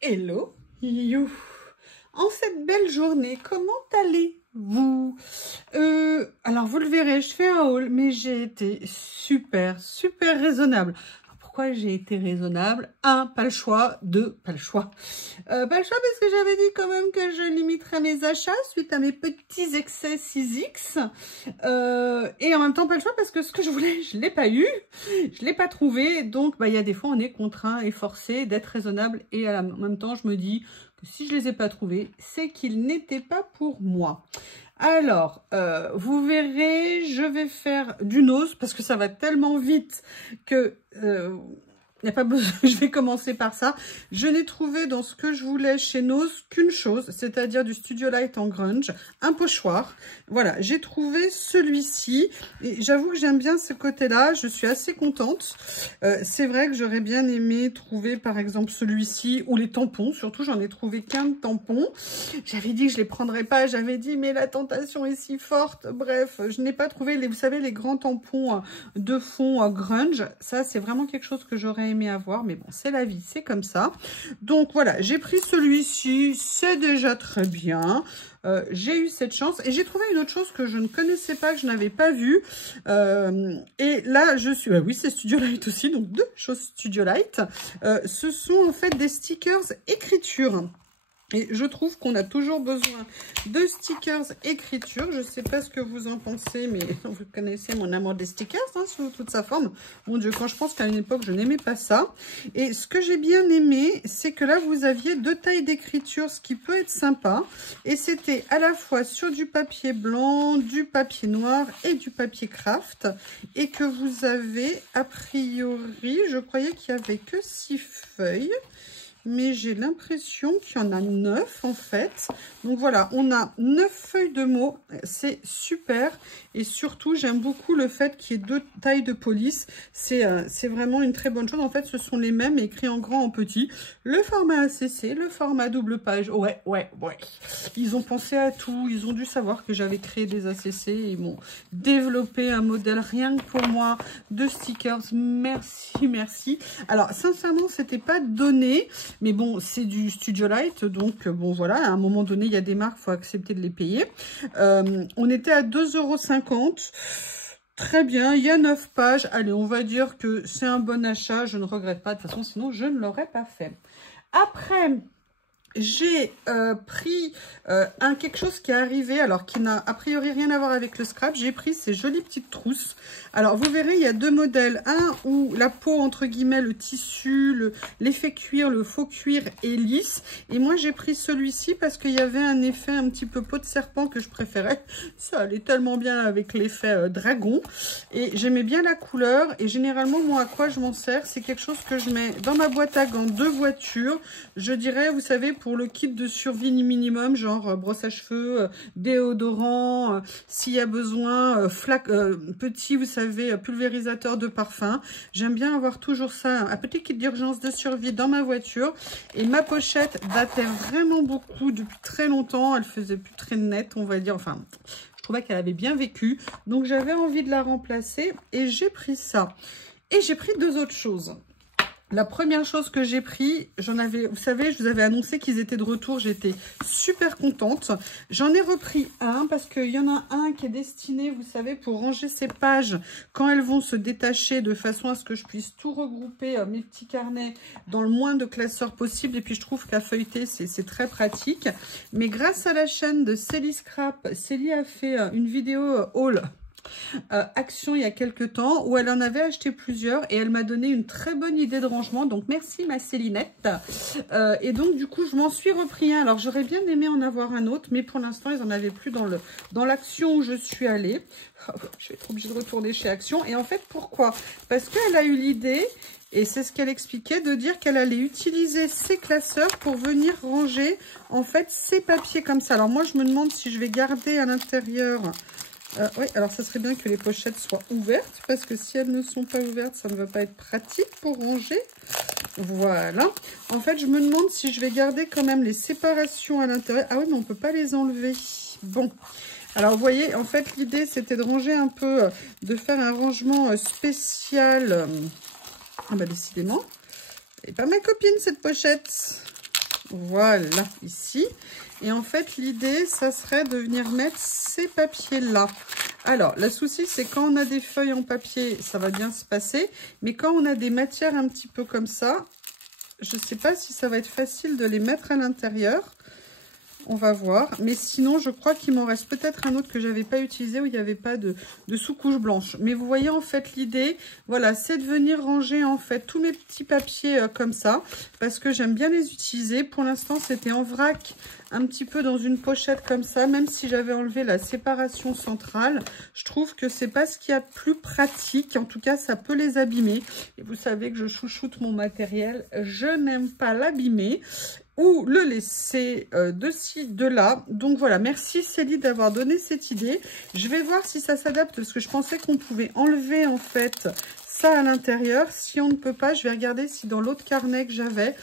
Hello, you. En cette belle journée, comment allez-vous? Alors, vous le verrez, je fais un haul, mais j'ai été super raisonnable. Pourquoi j'ai été raisonnable? 1, pas le choix. 2, pas le choix. Pas le choix parce que j'avais dit quand même que je limiterais mes achats suite à mes petits excès 6X. Et en même temps, pas le choix parce que ce que je voulais, je ne l'ai pas eu. Je ne l'ai pas trouvé. Donc, il y a des fois, on est contraint et forcé d'être raisonnable. Et en même temps, je me dis que si je ne les ai pas trouvés, c'est qu'ils n'étaient pas pour moi. Alors, vous verrez, je vais faire du nose parce que ça va tellement vite que il n'y a pas besoin, je vais commencer par ça. Je n'ai trouvé dans ce que je voulais chez Nose qu'une chose, c'est-à-dire du Studio Light en grunge, un pochoir. Voilà, j'ai trouvé celui-ci et j'avoue que j'aime bien ce côté-là, je suis assez contente. C'est vrai que j'aurais bien aimé trouver par exemple celui-ci ou les tampons, surtout j'en ai trouvé qu'un de tampons. J'avais dit que je les prendrais pas, j'avais dit mais la tentation est si forte. Bref, je n'ai pas trouvé, vous savez, les grands tampons de fond grunge. Ça, c'est vraiment quelque chose que j'aurais aimé avoir, mais bon, c'est la vie, c'est comme ça. Donc voilà, j'ai pris celui-ci, c'est déjà très bien. J'ai eu cette chance et j'ai trouvé une autre chose que je ne connaissais pas, que je n'avais pas vue. Et là, je suis... oui, c'est Studio Light aussi, donc 2 choses Studio Light. Ce sont en fait des stickers écriture. Et je trouve qu'on a toujours besoin de stickers écriture. Je ne sais pas ce que vous en pensez, mais vous connaissez mon amour des stickers sous toute sa forme. Mon Dieu, quand je pense qu'à une époque, je n'aimais pas ça. Et ce que j'ai bien aimé, c'est que là, vous aviez 2 tailles d'écriture, ce qui peut être sympa. Et c'était à la fois sur du papier blanc, du papier noir et du papier craft. Et que vous avez, a priori, je croyais qu'il n'y avait que 6 feuilles. Mais j'ai l'impression qu'il y en a 9 en fait. Donc voilà, on a 9 feuilles de mots, c'est super. Et surtout, j'aime beaucoup le fait qu'il y ait 2 tailles de police. C'est vraiment une très bonne chose. En fait, ce sont les mêmes, écrits en grand, en petit. Le format ACC, le format double page. Ouais. Ils ont pensé à tout. Ils ont dû savoir que j'avais créé des ACC. Ils m'ont développé un modèle rien que pour moi de stickers. Merci. Alors, sincèrement, c'était pas donné. Mais bon, c'est du Studio Light, donc bon voilà, à un moment donné, il y a des marques, il faut accepter de les payer. On était à 2,50 €. Très bien, il y a 9 pages. Allez, on va dire que c'est un bon achat, je ne regrette pas. De toute façon, sinon, je ne l'aurais pas fait. Après... j'ai pris quelque chose qui est arrivé, alors qui n'a a priori rien à voir avec le scrap. J'ai pris ces jolies petites trousses. Alors, vous verrez, il y a 2 modèles. Un où la peau, entre guillemets, le tissu, l'effet cuir, le faux cuir est lisse. Et moi, j'ai pris celui-ci parce qu'il y avait un effet un petit peu peau de serpent que je préférais. Ça allait tellement bien avec l'effet dragon. Et j'aimais bien la couleur. Et généralement, moi, à quoi je m'en sers? C'est quelque chose que je mets dans ma boîte à gants de voiture. Je dirais, vous savez, pour le kit de survie minimum, genre brosse à cheveux, déodorant, s'il y a besoin, petit, vous savez, pulvérisateur de parfum. J'aime bien avoir toujours ça, un petit kit d'urgence de survie dans ma voiture. Et ma pochette datait vraiment beaucoup depuis très longtemps. Elle faisait plus très nette, on va dire. Enfin, je trouvais qu'elle avait bien vécu. Donc, j'avais envie de la remplacer et j'ai pris ça. Et j'ai pris 2 autres choses. La première chose que j'ai pris, vous savez, je vous avais annoncé qu'ils étaient de retour, j'étais super contente. J'en ai repris un parce qu'il y en a un qui est destiné, vous savez, pour ranger ces pages quand elles vont se détacher de façon à ce que je puisse tout regrouper, mes petits carnets, dans le moins de classeurs possible. Et puis je trouve qu'à feuilleter, c'est très pratique. Mais grâce à la chaîne de Célie Scrap, Célie a fait une vidéo haul. Action il y a quelques temps où elle en avait acheté plusieurs et elle m'a donné une très bonne idée de rangement, donc merci ma Célinette. Et donc du coup je m'en suis repris un. Alors j'aurais bien aimé en avoir un autre, mais pour l'instant ils en avaient plus dans l'Action où je suis allée. Je vais être obligée de retourner chez Action. Et en fait pourquoi? Parce qu'elle a eu l'idée, et c'est ce qu'elle expliquait, de dire qu'elle allait utiliser ses classeurs pour venir ranger en fait ses papiers comme ça. Alors moi je me demande si je vais garder à l'intérieur... oui, alors ça serait bien que les pochettes soient ouvertes, parce que si elles ne sont pas ouvertes, ça ne va pas être pratique pour ranger. Voilà. En fait, je me demande si je vais garder quand même les séparations à l'intérieur. Ah oui, mais on ne peut pas les enlever. Bon. Alors, vous voyez, en fait, l'idée, c'était de ranger un peu, de faire un rangement spécial. Ah bah, décidément. Et pas ma copine, cette pochette. Voilà, ici. Et en fait, l'idée, ça serait de venir mettre ces papiers-là. Alors, le souci, c'est quand on a des feuilles en papier, ça va bien se passer. Mais quand on a des matières un petit peu comme ça, je ne sais pas si ça va être facile de les mettre à l'intérieur. On va voir. Mais sinon, je crois qu'il m'en reste peut-être un autre que je n'avais pas utilisé où il n'y avait pas de sous-couche blanche. Mais vous voyez, en fait, l'idée, voilà, c'est de venir ranger, en fait, tous mes petits papiers comme ça. Parce que j'aime bien les utiliser. Pour l'instant, c'était en vrac, un petit peu dans une pochette comme ça. Même si j'avais enlevé la séparation centrale, je trouve que c'est pas ce qu'il y a de plus pratique. En tout cas, ça peut les abîmer. Et vous savez que je chouchoute mon matériel. Je n'aime pas l'abîmer ou le laisser de ci, de là. Donc voilà, merci Céline d'avoir donné cette idée. Je vais voir si ça s'adapte, parce que je pensais qu'on pouvait enlever en fait ça à l'intérieur. Si on ne peut pas, je vais regarder si dans l'autre carnet que j'avais,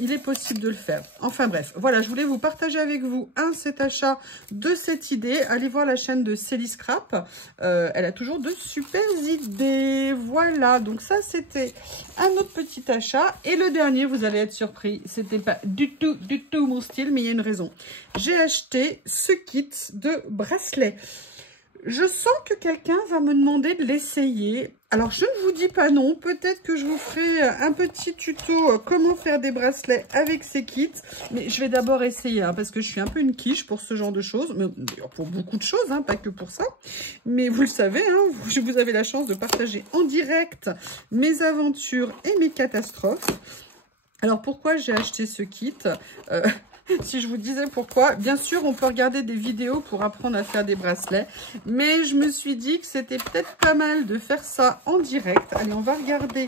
il est possible de le faire. Enfin bref, voilà, je voulais vous partager avec vous, cet achat de cette idée. Allez voir la chaîne de Célie Scrap. Elle a toujours de super idées. Voilà, donc ça c'était un autre petit achat. Et le dernier, vous allez être surpris, c'était pas du tout mon style, mais il y a une raison. J'ai acheté ce kit de bracelets. Je sens que quelqu'un va me demander de l'essayer. Alors, je ne vous dis pas non. Peut-être que je vous ferai un petit tuto comment faire des bracelets avec ces kits. Mais je vais d'abord essayer, hein, parce que je suis un peu une quiche pour ce genre de choses. Mais pour beaucoup de choses, hein, pas que pour ça. Mais vous le savez, hein, vous avez la chance de partager en direct mes aventures et mes catastrophes. Alors, pourquoi j'ai acheté ce kit si je vous disais pourquoi, bien sûr, on peut regarder des vidéos pour apprendre à faire des bracelets. Mais je me suis dit que c'était peut-être pas mal de faire ça en direct. Allez, on va regarder,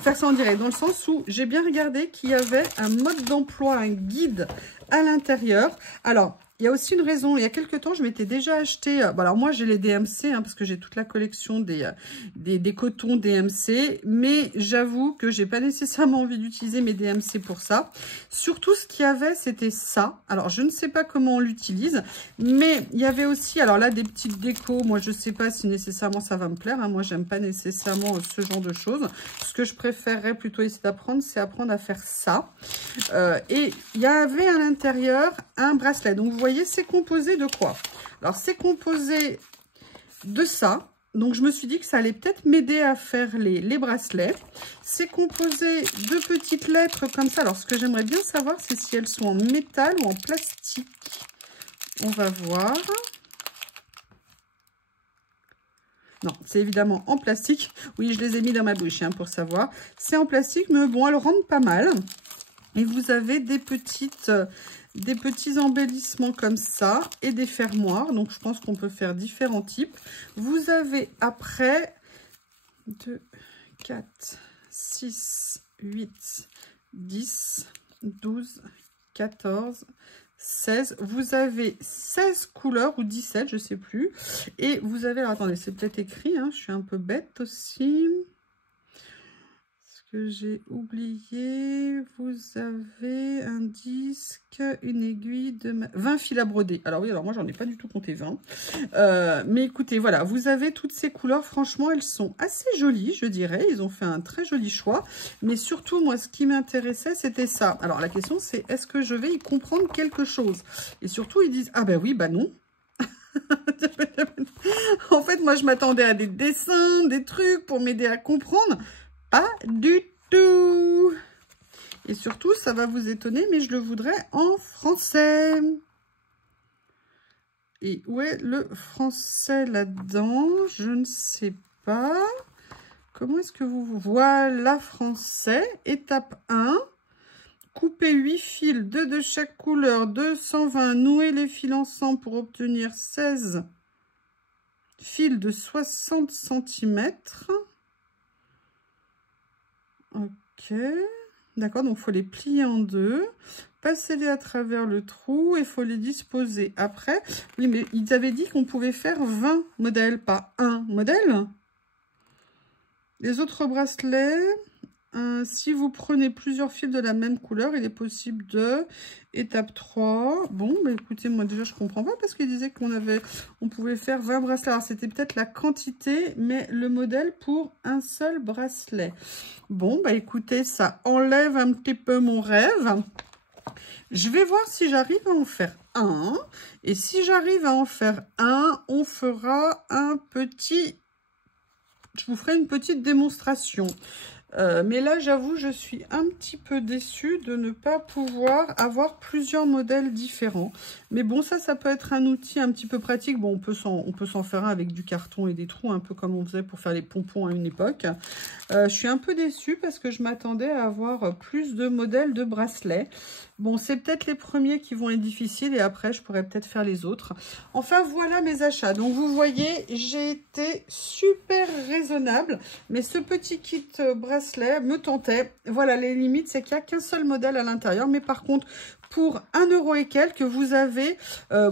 faire ça en direct. Dans le sens où j'ai bien regardé qu'il y avait un mode d'emploi, un guide à l'intérieur. Alors, il y a aussi une raison. Il y a quelques temps, je m'étais déjà acheté... Bon, alors moi, j'ai les DMC, hein, parce que j'ai toute la collection des cotons DMC. Mais j'avoue que j'ai pas nécessairement envie d'utiliser mes DMC pour ça. Surtout, ce qu'il y avait, c'était ça. Alors, je ne sais pas comment on l'utilise. Mais il y avait aussi, alors là, des petites décos. Moi, je sais pas si nécessairement ça va me plaire. Hein. Moi, j'aime pas nécessairement ce genre de choses. Ce que je préférerais plutôt essayer d'apprendre, c'est apprendre à faire ça. Et il y avait à l'intérieur un bracelet. Donc, vous voyez, c'est composé de quoi? Alors, c'est composé de ça. Donc, je me suis dit que ça allait peut-être m'aider à faire les bracelets. C'est composé de petites lettres comme ça. Alors, ce que j'aimerais bien savoir, c'est si elles sont en métal ou en plastique. On va voir. Non, c'est évidemment en plastique. Oui, je les ai mis dans ma bouche hein, pour savoir. C'est en plastique, mais bon, elles rendent pas mal. Et vous avez des petits embellissements comme ça et des fermoirs. Donc, je pense qu'on peut faire différents types. Vous avez après 2, 4, 6, 8, 10, 12, 14, 16. Vous avez 16 couleurs ou 17, je ne sais plus. Et vous avez, alors attendez, c'est peut-être écrit, hein, je suis un peu bête aussi. Que j'ai oublié, vous avez un disque, une aiguille de 20 fils à broder. Alors oui, alors moi j'en ai pas du tout compté 20. Mais écoutez, voilà, vous avez toutes ces couleurs. Franchement, elles sont assez jolies, je dirais. Ils ont fait un très joli choix. Mais surtout, moi, ce qui m'intéressait, c'était ça. Alors la question, c'est est-ce que je vais y comprendre quelque chose? Et surtout, ils disent, ah ben oui, bah non. En fait, moi, je m'attendais à des dessins, des trucs pour m'aider à comprendre. Pas du tout. Et surtout, ça va vous étonner, mais je le voudrais en français. Et où est le français là-dedans? Je ne sais pas. Comment est-ce que vous... Voilà, français. Étape 1. Couper 8 fils, 2 de chaque couleur, 220. Nouer les fils ensemble pour obtenir 16 fils de 60 cm. Ok, d'accord, donc il faut les plier en deux, passer-les à travers le trou et il faut les disposer après. Oui, mais ils avaient dit qu'on pouvait faire 20 modèles, pas un modèle. Les autres bracelets, si vous prenez plusieurs fils de la même couleur, il est possible de... Étape 3. Bon, bah écoutez, moi déjà je comprends pas parce qu'il disait on pouvait faire 20 bracelets. Alors c'était peut-être la quantité, mais le modèle pour un seul bracelet. Bon, bah écoutez, ça enlève un petit peu mon rêve. Je vais voir si j'arrive à en faire un. Et si j'arrive à en faire un, on fera un petit... Je vous ferai une petite démonstration. Mais là, j'avoue, je suis un petit peu déçue de ne pas pouvoir avoir plusieurs modèles différents. Mais bon, ça peut être un outil un petit peu pratique. Bon, on peut s'en faire un avec du carton et des trous, un peu comme on faisait pour faire les pompons à une époque. Je suis un peu déçue parce que je m'attendais à avoir plus de modèles de bracelets. Bon, c'est peut-être les premiers qui vont être difficiles et après, je pourrais peut-être faire les autres. Enfin, voilà mes achats. Donc, vous voyez, j'ai été super raisonnable. Mais ce petit kit bracelet me tentait. Voilà, les limites, c'est qu'il n'y a qu'un seul modèle à l'intérieur. Mais par contre, pour 1 € et quelques, vous avez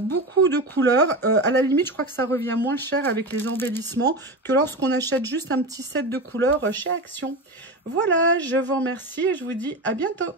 beaucoup de couleurs. À la limite, je crois que ça revient moins cher avec les embellissements que lorsqu'on achète juste un petit set de couleurs chez Action. Voilà, je vous remercie et je vous dis à bientôt.